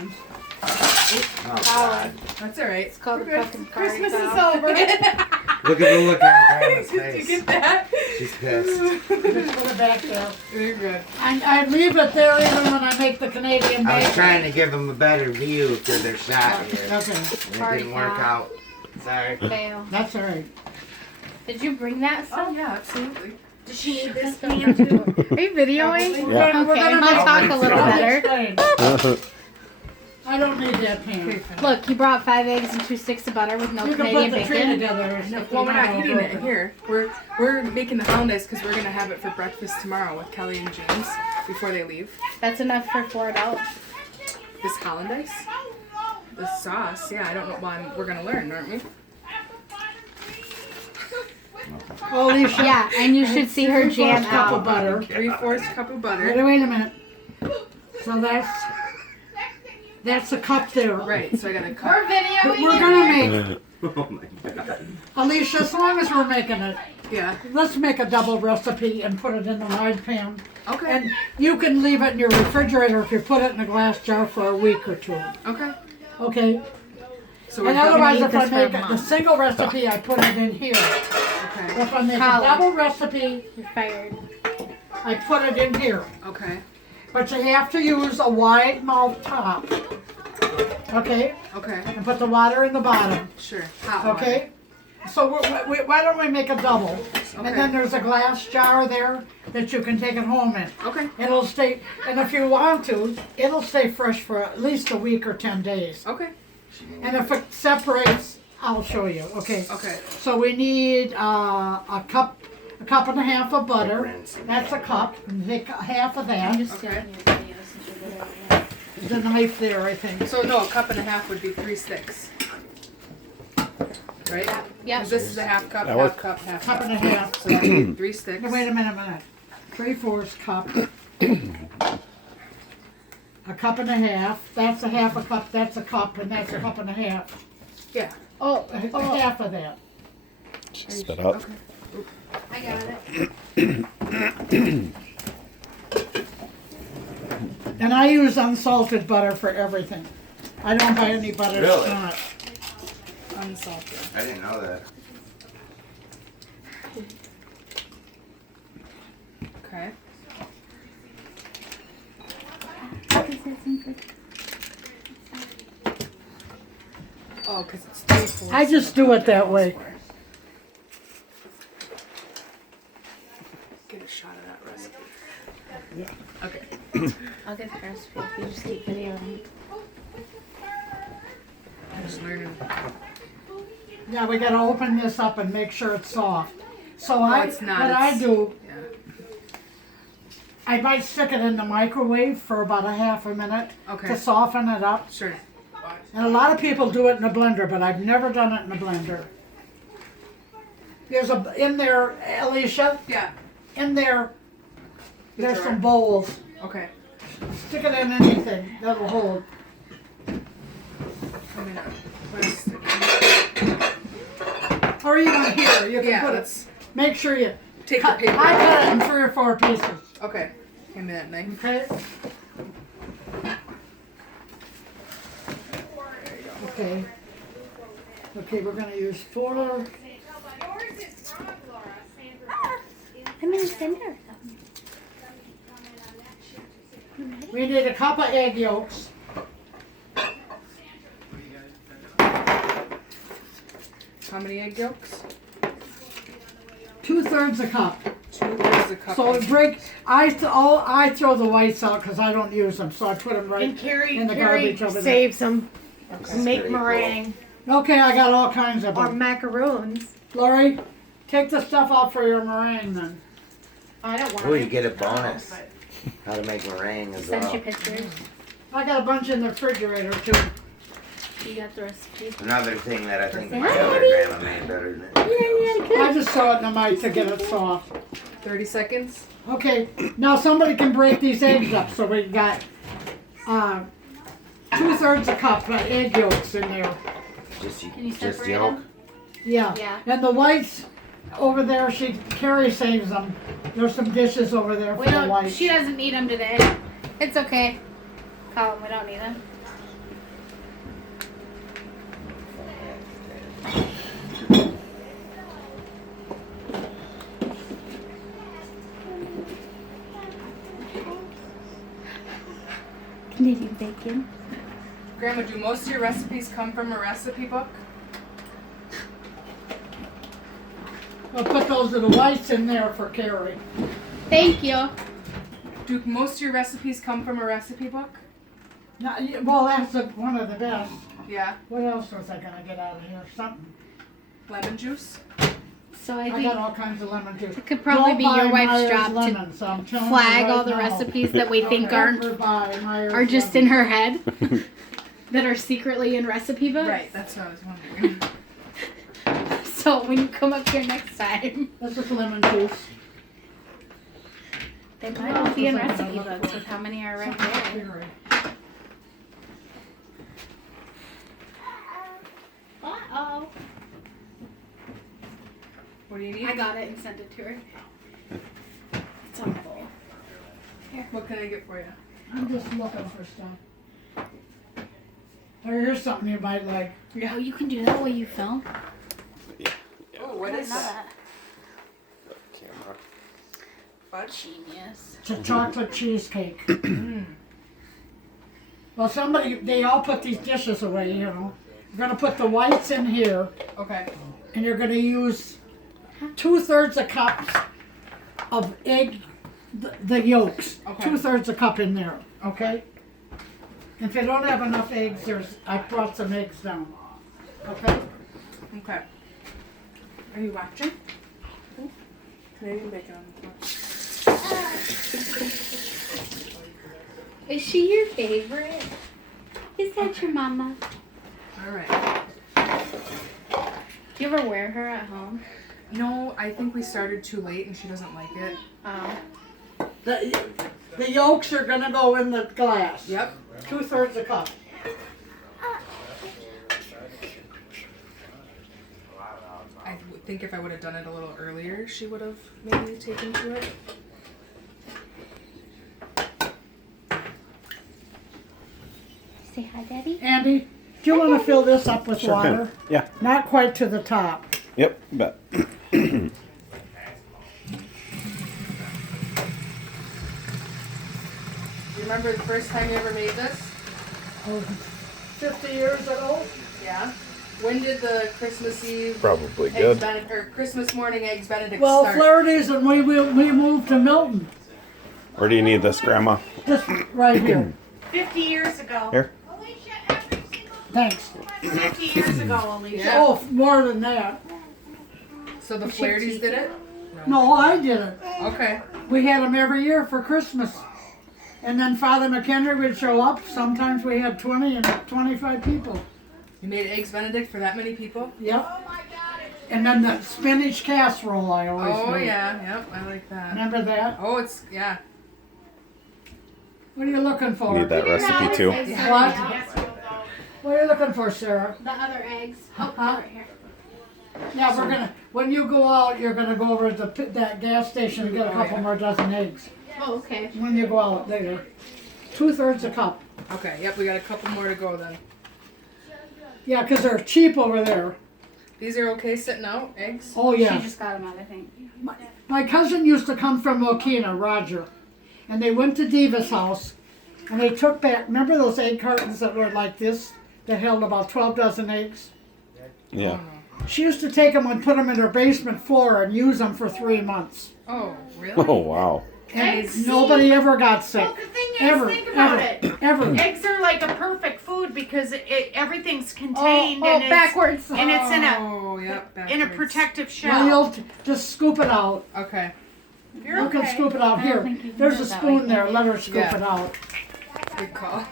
Oh, God. That's all right. It's called We're a good. fucking party Christmas is foul. over. Look at the look on Grandma's Did you face. get that? She's pissed. Just put it back there. You're good. And I leave it there even when I make the Canadian I was bacon. trying to give them a better view to their shot here. Okay, And it Party didn't work foul. out. Sorry. Fail. that's all right. Did you bring that stuff? Oh yeah, absolutely. Does she need this pan too? Are you videoing? Yeah. Okay, I'll talk a little better. Explain. I don't need that pan. Look, he brought 5 eggs and 2 sticks of butter with no You can Canadian put the tree bacon. together. Well, we're not eating it here. We're making the Hollandaise because we're gonna have it for breakfast tomorrow with Kelly and James before they leave. That's enough for 4 adults. This Hollandaise, the sauce. Yeah, I don't know. Well, we're gonna learn, aren't we? Alicia. Yeah, and you should see her jam First cup of out. butter. 3/4 cup of butter. Wait a minute. So that's a cup there. Right. So I got a We're cup. videoing We're it. gonna make, Oh my God. Alicia, as long as we're making it, Yeah. let's make a double recipe and put it in the wide pan. Okay. And you can leave it in your refrigerator if you put it in a glass jar for a week or 2. Okay. Okay? So we're And gonna otherwise, eat if I this for make a it the month. single recipe, I put it in here. Okay. If I make a Colin. double recipe, You're fired. I put it in here. Okay. But you have to use a wide mouth top. Okay? Okay. And put the water in the bottom. Sure. Hot water. Okay? So why don't we make a double? Okay. And then there's a glass jar there that you can take it home in. Okay. It'll stay, and if you want to, it'll stay fresh for at least a week or 10 days. Okay. And if it separates, I'll show you. Okay. Okay. So we need a cup and a half of butter. That's a cup. And take half of that. Okay. There's a knife there, I think. So no, a cup and a half would be 3 sticks. Right? Yep. 'Cause this is a half cup, That half works. cup, half Cup cup. and a half. So that would be 3 sticks. Now, wait a minute. 3/4 cup. A cup and a half. That's a half a cup. That's a cup, and that's a cup and a half. Yeah. Oh, Half of that. Spit up. Okay. I got it. And I use unsalted butter for everything. I don't buy any butter that's Really? not. Unsalted. I didn't know that. Okay. Oh, because it's 3/4. I just do it that way. Get a shot of that recipe. Yeah. Okay. I'll get the recipe if you just keep videoing. I'm just learning. Yeah, we gotta open this up and make sure it's soft. So it's not, what I it's- do, Yeah. I might stick it in the microwave for about a half a minute Okay. to soften it up. Sure. And a lot of people do it in a blender, but I've never done it in a blender. There's in there, Alicia, Yeah. in there, there's drawer. some bowls. Okay. Stick it in anything that'll hold. I'm gonna put a stick in. Or even here, you can Yeah, put it. let's Make sure you take cut. the paper. I cut it in 3 or 4 pieces. Okay. Give me that knife. Okay. Okay. Okay, we're gonna use 4. I'm in a center. We need a cup of egg yolks. How many egg yolks? 2/3 a cup. 2/3 a cup. So it break. I throw the whites out because I don't use them, so I put them right And Carrie, in the garbage over there. saves them. Okay. Make pretty cool. meringue Okay, I got all kinds of or them. macaroons. Lori, take the stuff out for your meringue then. I don't want Oh, it. you get a bonus. How to make meringue as Send you well. pictures. I got a bunch in the refrigerator too. You got the recipe. Another thing that I think my Hi, other Eddie. grandma made better than it. I just throw it in the mic to get it soft. 30 seconds. Okay, now somebody can break these eggs up. So we got 2/3 a cup of egg yolks in there. Just, Can you just separate yolk. them? Yeah. Yeah. And the whites over there, Carrie saves them. There's some dishes over there for We the don't. whites. She doesn't need them today. It's okay. Colin, we don't need them. taken. Grandma, do most of your recipes come from a recipe book? We'll put those little whites in there for Carrie. Thank you. Do most of your recipes come from a recipe book? Now, well, that's one of the best. Yeah. What else was I gonna get out of here? Something. Lemon juice? So I I think got all kinds of lemon juice. it could probably Don't be your buy wife's Myers job to lemons, I'm telling you flag right all the now. recipes that we think Don't ever aren't buy Myers are just in lemons. her head that are secretly in recipe books. Right, that's what I was wondering. So when you come up here next time, This is lemon juice. they might all be in recipe books with how many are right there. Carrie. Uh-oh. What do you need? I got it and sent it to her. It's on the bowl. What can I get for you? I'm just looking for stuff. Or here's something you might like. Oh, you can do that while you film? Oh, what is that? Camera. Fudge? Genius. It's a chocolate cheesecake. Well, they all put these dishes away, you know. You're gonna put the whites in here, Okay. and you're gonna use 2/3 a cups of egg, the yolks. Okay. 2/3 a cup in there, okay? If you don't have enough eggs, I brought some eggs down, okay? Okay. Are you watching? Canadian bacon on the floor. Is she your favorite? Is that your mama? Alright. Do you ever wear her at home? No, I think we started too late and she doesn't like it. Oh. The yolks are gonna go in the glass. Yep. 2/3 a cup. I would think if I would have done it a little earlier, she would have maybe taken to it. Say hi, Daddy. Andy, do you wanna fill this up with Sure water? can. Yeah. Not quite to the top. Yep. Bet. You remember the first time you ever made this? 50 years ago? Yeah. When did the Christmas Eve Probably eggs good. Benedict or Christmas morning eggs Benedict Well, start? Flaherty's and we moved to Milton. Where do you need this, Grandma? Just right here. 50 years ago. Here. Thanks. 50 years ago, Alicia. Yeah. Oh, more than that. So the Flaherty's did it? No, I didn't. Okay. We had them every year for Christmas. And then Father McHenry would show up. Sometimes we had 20 and 25 people. You made eggs Benedict for that many people? Yep. And then the spinach casserole I always Oh made. yeah, yep, I like that. Remember that? Oh, it's yeah. What are you looking for? Need that recipe too. What? What are you looking for, Sarah? The other eggs. Oh, Huh? right here. Yeah, we're gonna. When you go out, you're gonna go over to that gas station and get a couple more dozen eggs. Oh, okay. When you go out later, 2/3 a cup. Okay, yep, we got a couple more to go then. Yeah, 'cause they're cheap over there. These are okay sitting out, eggs? Oh yeah. She just got them out, I think. My cousin used to come from Mokina, Roger, and they went to Diva's house, and they took back. Remember those egg cartons that were like this, that held about 12 dozen eggs? Yeah. She used to take them and put them in her basement floor and use them for 3 months. Oh, really? Oh wow. And Eggs? nobody ever got sick. Well, the thing is, Ever, think about ever, it. ever. Eggs are like a perfect food because everything's contained and it's backwards. and it's in a Oh, yep, in a backwards. protective Well, shell. you'll just scoop it out. Okay. You're You can okay. scoop it out I don't here. think you can There's do a it that spoon way. there. Let her scoop Yeah. it out. Good call.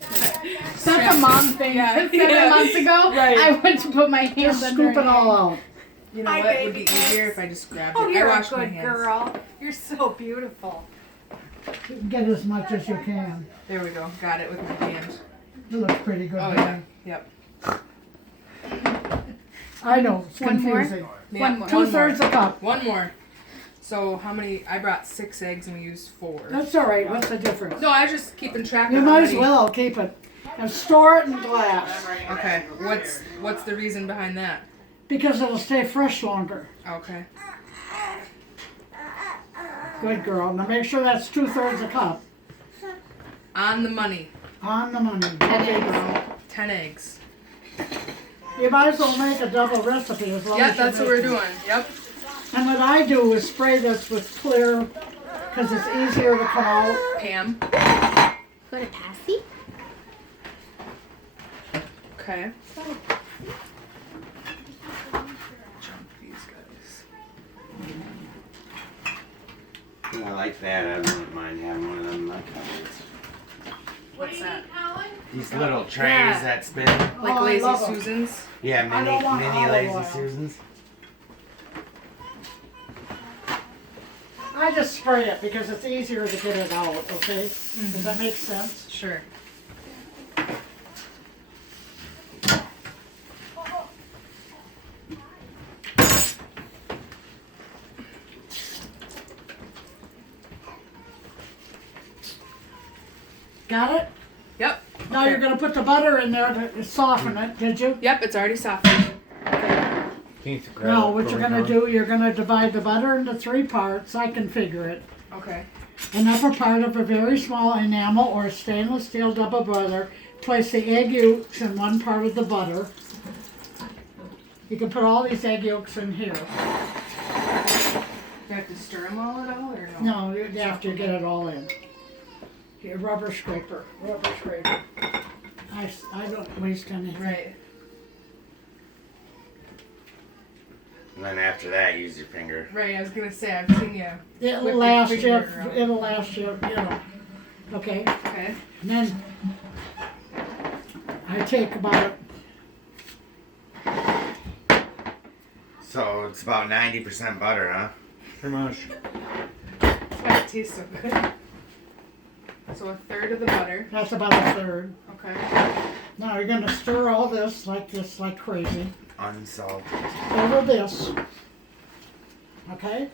That's a mom thing. Yeah. 7 months ago, Right. I went to put my hands Just under scoop it her all hand. out. You know Hi, what would be baby easier eggs. if I just grabbed Oh, it. you're I a washed my good hands. girl. You're so beautiful. Get as much as you can. There we go. Got it with my hand. It looks pretty good. Oh doesn't yeah. it? Yep. I know, it's One more? confusing. Yeah, One more. 2/3 a cup. One more. So how many? I brought 6 eggs and we used 4. That's all right. What's the difference? No, I was just keeping track You of how might as many. well keep it and store it in glass Okay. What's the reason behind that? because it'll stay fresh longer. Okay. Good girl. Now make sure that's 2/3 a cup. On the money. On the money. 10 Okay, eggs. girl. 10 eggs. You might as well make a double recipe as long Yep, as you're that's what we're making it. doing. Yep. And what I do is spray this with clear, because it's easier to come out. Pam. Go to Passy. Okay. Jump these guys. I like that. I wouldn't mind having one of them in my cupboards. What's that? These little trays Yeah. that spin. Like Oh, I Lazy love 'em. Susans? Yeah, I don't want mini olive Lazy oil. Susans. I just spray it because it's easier to get it out, okay? Does that make sense? Sure. Got it? Yep. Now you're gonna put the butter in there to soften it, did you? Yep, it's already softened. Now, what you're gonna do, you're gonna divide the butter into 3 parts. I can figure it. Okay. An upper part of a very small enamel or stainless steel double boiler. Place the egg yolks in one part of the butter. You can put all these egg yolks in here. Do I have to stir them all at all or no? No, you have to get it all in. Here, rubber scraper. I don't waste anything. Right. And then after that, use your finger. Right, I was gonna say, I've seen you. It'll Whip your last you, finger around. it'll last you, you know. Okay, Okay. and then I take about, So it's about 90% butter, huh? Pretty much. That's why it tastes so good. So a third of the butter. that's about a third. Okay. Now you're gonna stir all this like crazy. Unsalted. Over this. Okay?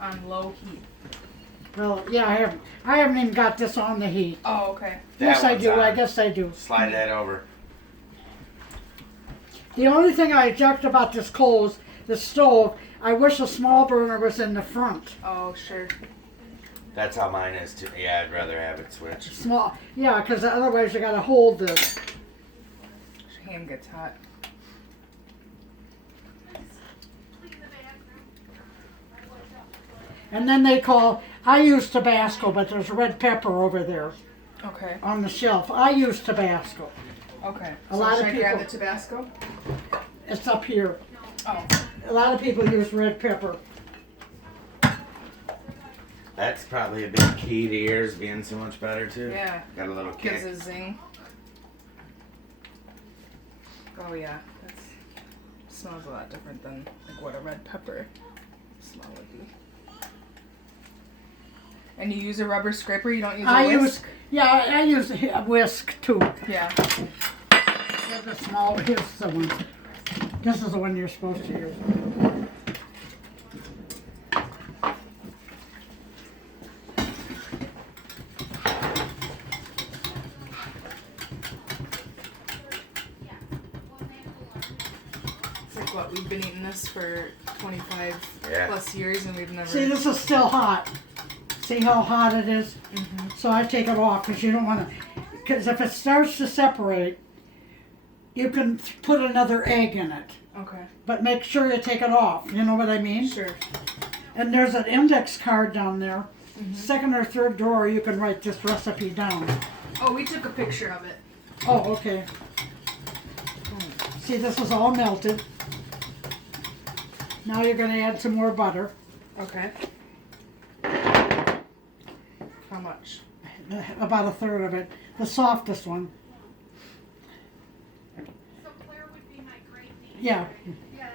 On low heat. Well, yeah, I haven't even got this on the heat. Oh, okay. Yes, That I one's do. on. I guess I do. Slide that over. The only thing I object about this the stove, I wish a small burner was in the front. Oh, sure. That's how mine is too. Yeah, I'd rather have it switched. Small, yeah, because otherwise you gotta hold this. Your hand gets hot. And then I use Tabasco, but there's red pepper over there Okay. on the shelf. I use Tabasco. Okay. A lot should of I grab people- the Tabasco? It's up here. Oh. A lot of people use red pepper. That's probably a big key to yours being so much better too. Yeah. Got a little kick. Gives a zing. Oh yeah. That smells a lot different than like what a red pepper smell would be. And you use a rubber scraper, you don't use a whisk? I use a whisk too. Yeah. Here's a small, here's the one. This is the one you're supposed to use. It's like what, we've been eating this for 25 Yeah. plus years and we've never... See, this is still hot. See how hot it is? So I take it off because you don't want to, because if it starts to separate, you can put another egg in it. Okay. But make sure you take it off, you know what I mean? Sure. And there's an index card down there. Second or third drawer, you can write this recipe down. Oh, we took a picture of it. Oh, okay. See, this is all melted. Now you're going to add some more butter. Okay. How much? About a third of it. The softest one. So Claire would be my great niece. Yeah, Yes.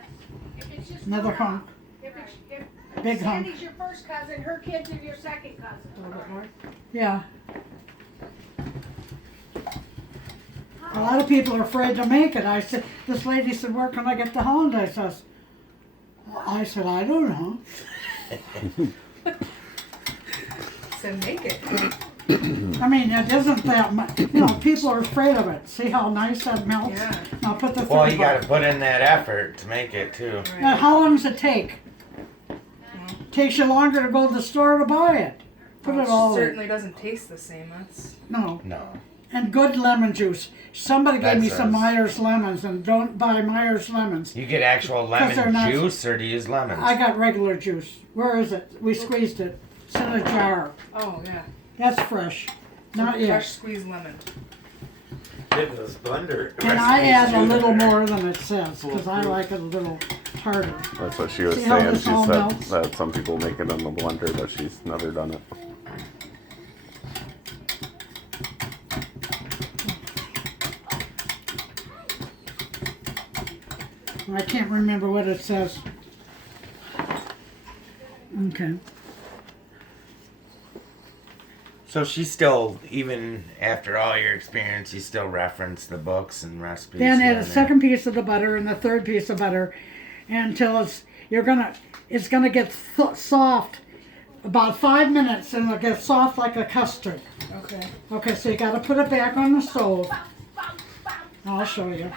If it's just another one hunk. If Big hunk. Sandy's your first cousin, her kids are your second cousin. A little bit more? Yeah. A lot of people are afraid to make it. I said, this lady said, where can I get the Hollandaise? I said, I don't know. So make it. I mean, it isn't that much. You know, people are afraid of it. See how nice that melts? Yeah. Now put the Well, you gotta put in that effort to make it too. Now, how long does it take? Takes you longer to go to the store to buy it. Put Well, it all in. certainly doesn't taste the same. That's No. No. And good lemon juice. Somebody gave me That's some us. Myers lemons, and don't buy Myers lemons. You get actual 'Cause they're lemon not- juice, or do you use lemons? I got regular juice. Where is it? We squeezed it. It's in a jar. oh yeah. That's fresh. Not Fresh yet. squeezed lemon. Get those blender. And I recipes add a too little that are more than it says, because I like it a little harder. That's what she was See how saying. this She all said melts? that some people make it in the blender, but she's never done it. I can't remember what it says. Okay. So she still, even after all your experience, you still reference the books and recipes. Then here add a and there. second piece of the butter and the third piece of butter until it's gonna get soft. About 5 minutes and it'll get soft like a custard. Okay. Okay, so you gotta put it back on the stove. I'll show you.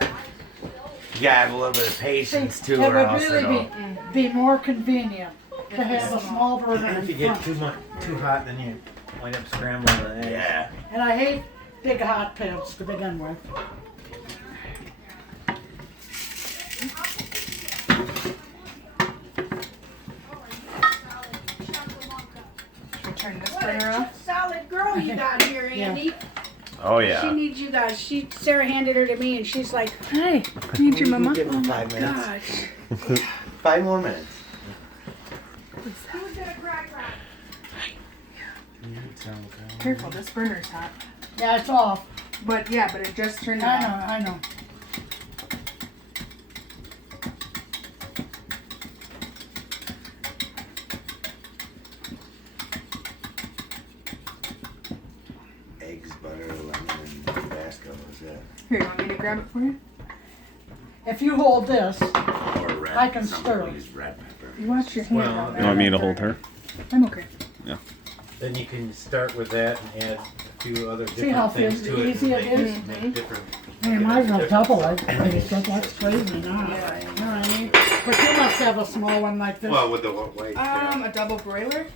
You gotta have a little bit of patience too, It or would else really it'll. be more convenient to have a small burner in If you get front. too hot, then you wind up scrambling the eggs. Yeah. And I hate big hot pans to begin with. Should we turn this burner off? Solid girl you got here, Andy. Oh She yeah. needs you guys. Sarah handed her to me, and she's like, Hey, need your mama? Give them 5 minutes. "Gosh, 5 more minutes. Careful, this burner's hot. Yeah, it's off. But yeah, but it just turned I on. know, I know. Eggs, butter, lemon, and Tabasco. Is that? Here, you want me to grab it for you? If you hold this, Or red. I can Some stir. people use red pepper. You watch your hand Well, down You there. want me to hold her? I'm okay. Then you can start with that and add a few other See how different things to it. easy and it make, is? make different. you might as well double it. They said that's crazy now. Yeah. You know what I mean? But you must have a small one like this. Well, with the white. A double broiler?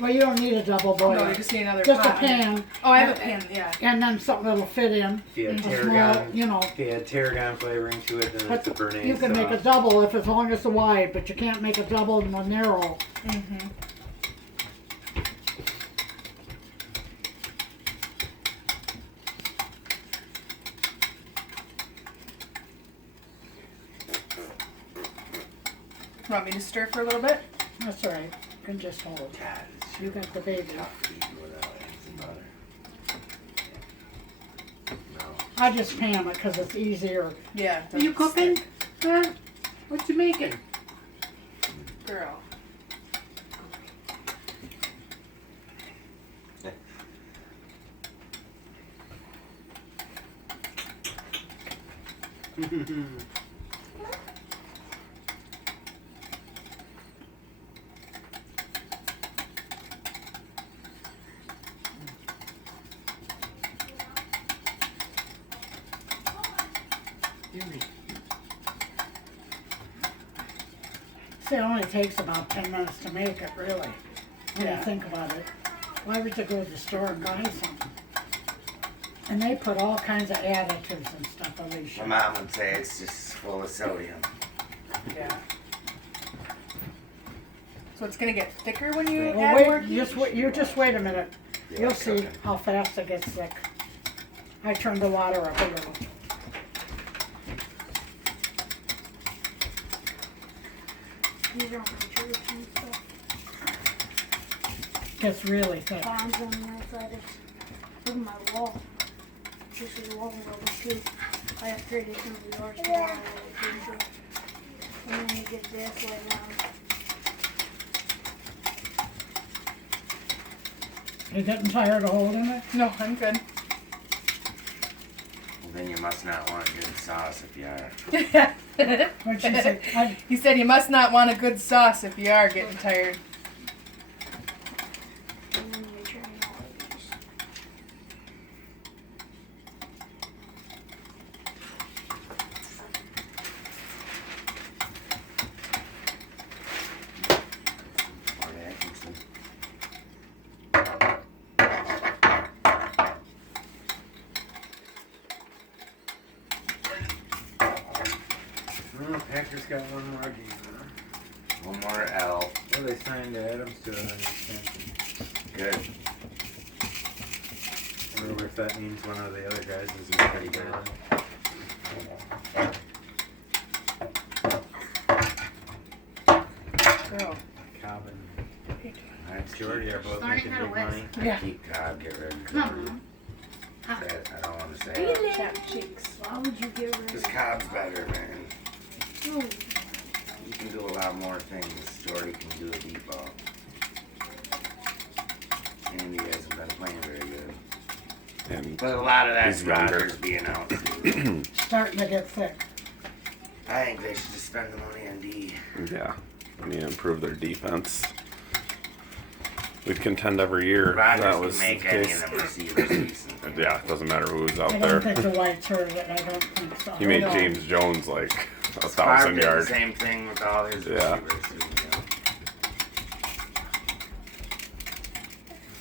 Well, you don't need a double No, boiler. you just need another Just a pot. pan, Oh, I have a pan, yeah. and then something that'll fit in. If you add A small, tarragon, you know. if you add tarragon flavoring to it, then But it's a Bernaise you can make a sauce. double if as long as it's wide, but you can't make a double in the narrow. Mm-hmm. Want me to stir for a little bit? That's all right. You can just hold. God, it's You got the baby. tough eating without eggs and butter. No. I just pan it because it's easier. Yeah. are you cooking? Huh? What you making?" Girl. See, it only takes about 10 minutes to make it, really, when Yeah. you think about it. Why would you go to the store and buy something? And they put all kinds of additives and stuff, My Alicia. mom would say it's just full of sodium. Yeah. So it's gonna get thicker when you Well, add more wait, heat? just wait a minute. Yeah, You'll see cooking. how fast it gets thick. I turned the water up a little. Gets really thick. Bombs on my side. Look at my wall. This is the wall over too. I have created some of yours. And then you get this way now. You getting tired of holding it? No, I'm good. Well, then you must not want good sauce if you are. What'd she say? He said you must not want a good sauce if you are getting tired. And then you turn all of these. got one more game. One more L. Well, they signed Adams to an extension. Good. I wonder if that means one of the other guys is pretty good. Girl. Cobb and Let's Jordy are both Learning making how to big whisk. money. Yeah. keep Cobb, get rid of Come Jordy. on. Say it, I don't want to say it. Really? Chap cheeks. Why would you get rid Because of Cobb's better, man. Oh, You can do a lot more things. Jordy can do a deep ball. And he hasn't been playing very good. And But a lot of that's He's younger. Rogers being out, too. Starting to get thick. I think they should just spend the money on D. yeah, they need to improve their defense. We'd contend every year. Rogers that can was make the any case. of them receivers decent. Yeah, it doesn't matter who's out I there. don't think the Whites heard it. I don't think so. He made No. James Jones like 1,000 Favre did yards. the same thing with all his Yeah. receivers, too, you know.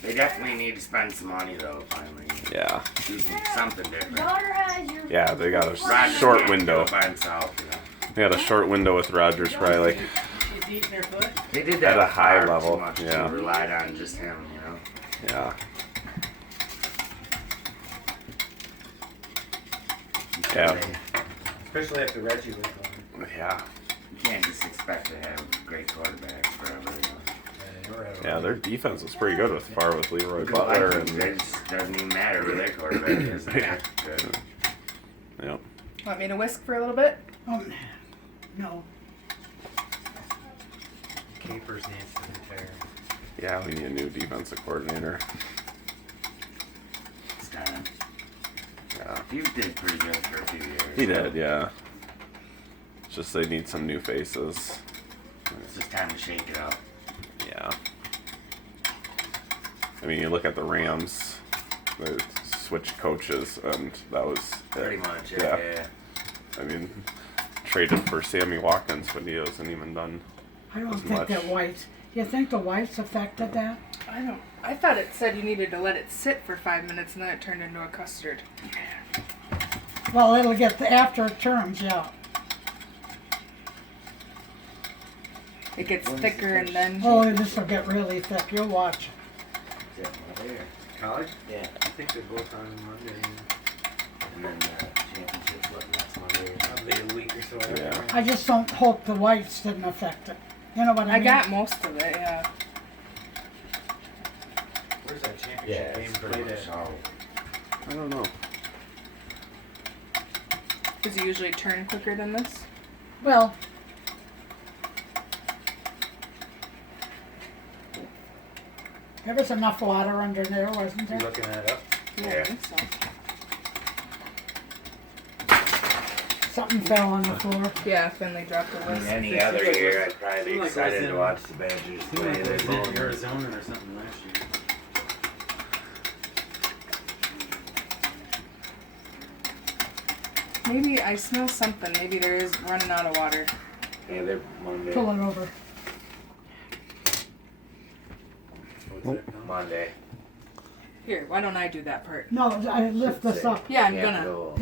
They definitely need to spend some money, though, finally. Yeah, Do something different. daughter has your. yeah, they got a Rogers short can't do window. it by himself, you know. They had a short window with Rodgers, probably like She's eating her foot? They did At that a with high Favre level, too much, yeah. too, relied on just him, you know. yeah. Yeah. Especially after Reggie was gone. Yeah, You can't just expect to have great quarterbacks forever, you know. They were having yeah, their defense was pretty good with far with Leroy Good Butler Vikings, and it just doesn't even matter who their quarterback is. They're Yeah. good. yep. Want me to whisk for a little bit? No. Capers needs to retire. Yeah, we need a new defensive coordinator. It's time. Yeah, You did pretty good for a few years. he did. Yeah. It's just they need some new faces. It's just time to shake it up. Yeah. I mean, you look at the Rams. They switched coaches, and that was it. Pretty much, Yeah. yeah. I mean, traded for Sammy Watkins, but he hasn't even done. I don't As think much. that Whites. You think the Whites affected that? I don't. I thought it said you needed to let it sit for 5 minutes and then it turned into a custard. Well, it'll get after it turns, yeah. It gets thicker and then. Oh, this will get really thick. You'll watch. Is that right there? College? Yeah. I think they're both on Monday. And then the championship's what, next Monday? Probably a week or so after. Yeah. I just don't hope the Whites didn't affect it. You know what I I mean? got most of it, yeah. Where's that championship Yeah, game it's pretty played much at? all. I don't know. Does it usually turn quicker than this? Well, there was enough water under there, wasn't You there? looking that up? Yeah, Yeah. I think so. Something fell on the floor. Yeah, Finley dropped a I mean, whisk. any other year, I'd probably be Seemed like it excited was to in- watch the Badgers Seemed play. like it They're was both in Arizona or something last year. Maybe I smell something. Maybe there is running out of water. Yeah, they're Monday. Pull it over. What's that called? Monday. Here, why don't I do that part? No, I lift this up. Yeah, I'm Yeah, gonna. go.